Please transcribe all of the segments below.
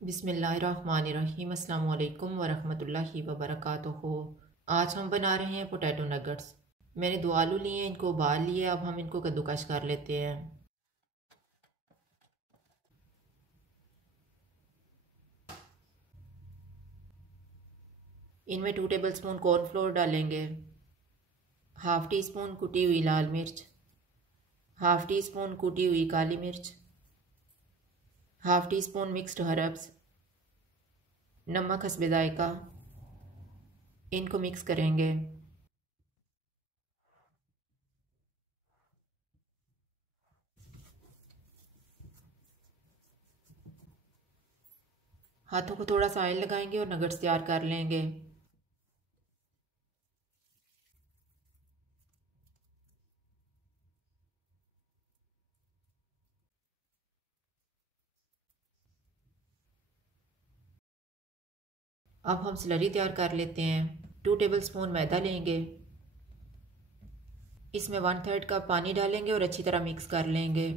बिस्मिल्लाहिर्रहमानिर्रहीम। अस्सलाम वालेकुम वरहमतुल्लाहि वबरकातुहू। आज हम बना रहे हैं पोटैटो नगेट्स। मैंने 2 आलू लिए हैं, इनको उबाल लिए। अब हम इनको कद्दूकश कर लेते हैं। इनमें 2 टेबलस्पून कॉर्नफ्लोर डालेंगे, हाफ़ टी स्पून कुटी हुई लाल मिर्च, हाफ़ टी स्पून कुटी हुई काली मिर्च, half tea spoon mixed herbs, नमक हस्बे जायका। इनको मिक्स करेंगे। हाथों को थोड़ा सा ऑयल लगाएंगे और नगेट्स तैयार कर लेंगे। अब हम स्लरी तैयार कर लेते हैं। 2 टेबलस्पून मैदा लेंगे, इसमें 1/3 कप पानी डालेंगे और अच्छी तरह मिक्स कर लेंगे।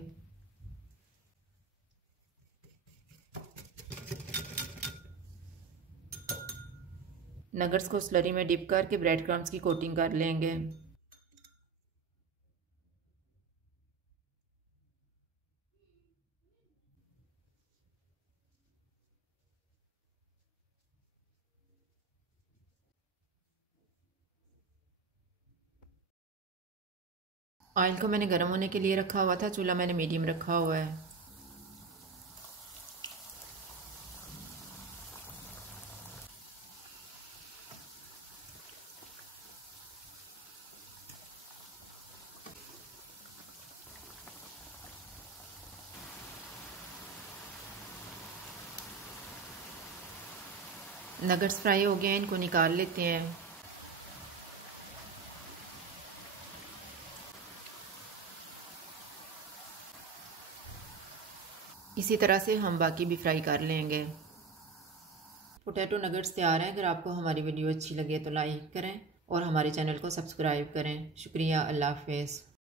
नगेट्स को स्लरी में डिप करके ब्रेड क्रम्स की कोटिंग कर लेंगे। ऑयल को मैंने गर्म होने के लिए रखा हुआ था। चूल्हा मैंने मीडियम रखा हुआ है। नगेट्स फ्राई हो गए हैं, इनको निकाल लेते हैं। इसी तरह से हम बाकी भी फ्राई कर लेंगे। पोटैटो नगेट्स तैयार हैं। अगर आपको हमारी वीडियो अच्छी लगे तो लाइक करें और हमारे चैनल को सब्सक्राइब करें। शुक्रिया। अल्लाह हाफ़िज़।